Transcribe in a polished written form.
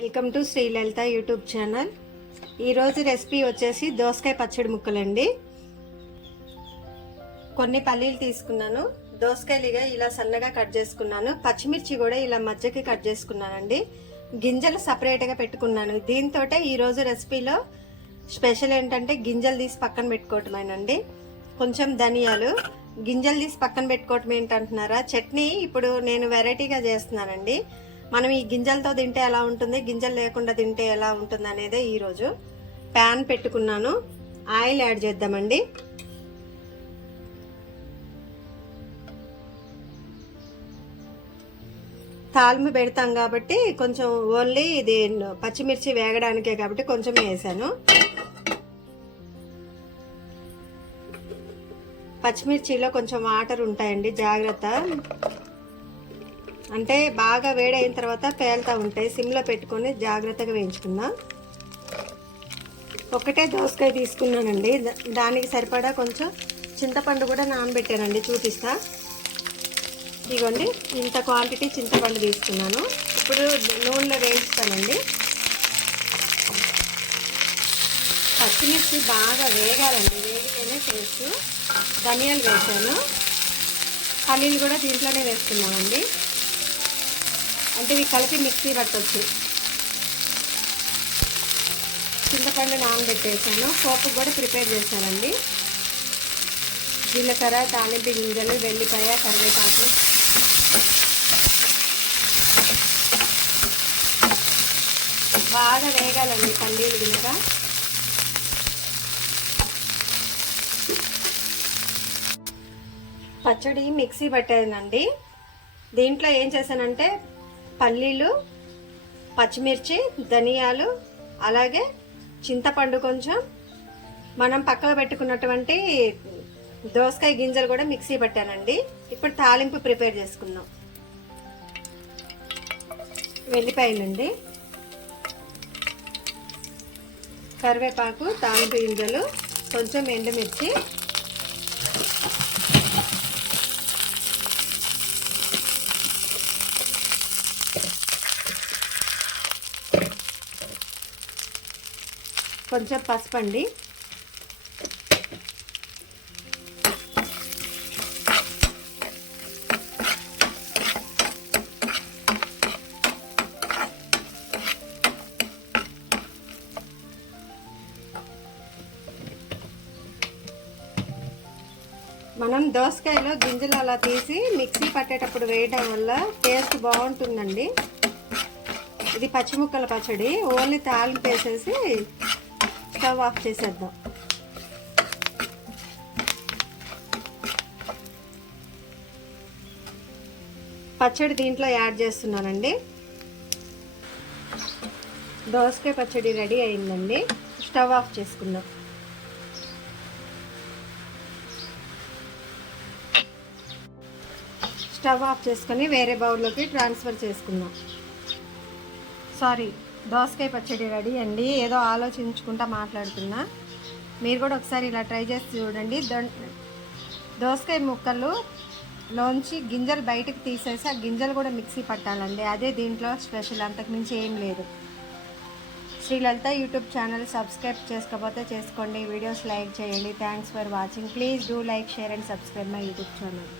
Welcome to Sri Lalitha YouTube channel. ఈరోజు recipe వచ్చేసి దోసకాయ పచ్చడి ముక్కలండి. కొన్ని పల్లీలు తీసుకున్నాను, దోసకాయలుగా ఇలా సన్నగా కట్ చేసుకున్నాను, పచ్చిమిర్చి కూడా ఇలా మధ్యకి కట్ చేసుకున్నానండి. గింజలు సపరేట్గా పెట్టుకున్నాను. దీంతో ఈరోజు రెసిపీలో స్పెషల్ ఏంటంటే గింజలు తీసి పక్కన పెట్టుకోవటమేనండి. కొంచెం ధనియాలు గింజలు తీసి పక్కన పెట్టుకోవటం ఏంటంటున్నారా, చట్నీ ఇప్పుడు నేను వెరైటీగా చేస్తున్నానండి. మనం ఈ గింజలతో తింటే ఎలా ఉంటుంది, గింజలు లేకుండా తింటే ఎలా ఉంటుంది అనేది ఈరోజు. ప్యాన్ పెట్టుకున్నాను, ఆయిల్ యాడ్ చేద్దామండి. తాలింపు పెడతాం కాబట్టి కొంచెం ఓన్లీ ఇది పచ్చిమిర్చి వేగడానికే కాబట్టి కొంచెం వేసాను. పచ్చిమిర్చిలో కొంచెం వాటర్ ఉంటాయండి, జాగ్రత్త. అంటే బాగా వేడైన తర్వాత పేలుతూ ఉంటాయి. సిమ్లో పెట్టుకొని జాగ్రత్తగా వేయించుకుందాం. ఒకటే దోసకాయ తీసుకున్నానండి, దానికి సరిపడా కొంచెం చింతపండు కూడా నానబెట్టానండి, చూపిస్తా. ఇదిగోండి, ఇంత క్వాంటిటీ చింతపండు తీసుకున్నాను. ఇప్పుడు నూనెలో వేయిస్తానండి. పచ్చిమిర్చి బాగా వేగాలండి, వేగితేనే టేస్ట్. ధనియాలు వేసాను, పల్లీలు కూడా దీంట్లోనే వేస్తున్నామండి. అంటే ఇవి కలిపి మిక్సీ పట్టవచ్చు. చింతపండు నానబెట్టేసాను, పోపు కూడా ప్రిపేర్ చేశానండి. జీలకర్ర, తాలింపు గింజలు, వెల్లిపాయ, కరివేపాకు, బాగా వేగాలండి పల్లీలు గిన్నె. పచ్చడి మిక్సీ పట్టానండి. దీంట్లో ఏం చేశానంటే పల్లీలు, పచ్చిమిర్చి, ధనియాలు, అలాగే చింతపండు కొంచెం, మనం పక్కన పెట్టుకున్నటువంటి దోసకాయ గింజలు కూడా మిక్సీ పట్టానండి. ఇప్పుడు తాలింపు ప్రిపేర్ చేసుకుందాం. వెల్లిపాయలండి, కరివేపాకు, తాలింపు గింజలు, కొంచెం ఎండుమిర్చి, కొంచెం పసుపు అండి. మనం దోసకాయలో గింజలు అలా తీసి మిక్సీ పట్టేటప్పుడు వేయడం వల్ల టేస్ట్ బాగుంటుందండి. ఇది పచ్చిముక్కల పచ్చడి. ఓన్లీ తాలింపు వేసేసి స్టవ్ ఆఫ్ చేసేద్దాం. పచ్చడి దీంట్లో యాడ్ చేస్తున్నానండి. దోసకాయ పచ్చడి రెడీ అయిందండి. స్టవ్ ఆఫ్ చేసుకుందాం. స్టవ్ ఆఫ్ చేసుకొని వేరే బౌల్లోకి ట్రాన్స్ఫర్ చేసుకుందాం. దోసకాయ పచ్చడి రెడీ అండి. ఏదో ఆలోచించుకుంటా మాట్లాడుతున్నా, మీరు కూడా ఒకసారి ఇలా ట్రై చేసి చూడండి. దోసకాయ ముక్కలు లోంచి గింజలు బయటకు తీసేసి ఆ గింజలు కూడా మిక్సీ పట్టాలండి. అదే దీంట్లో స్పెషల్, అంతకుమించి ఏం లేదు. శ్రీలలిత యూట్యూబ్ ఛానల్ సబ్స్క్రైబ్ చేసుకోకపోతే చేసుకోండి. వీడియోస్ లైక్ చేయండి. Thanks for watching. Please do like, share and subscribe my YouTube channel.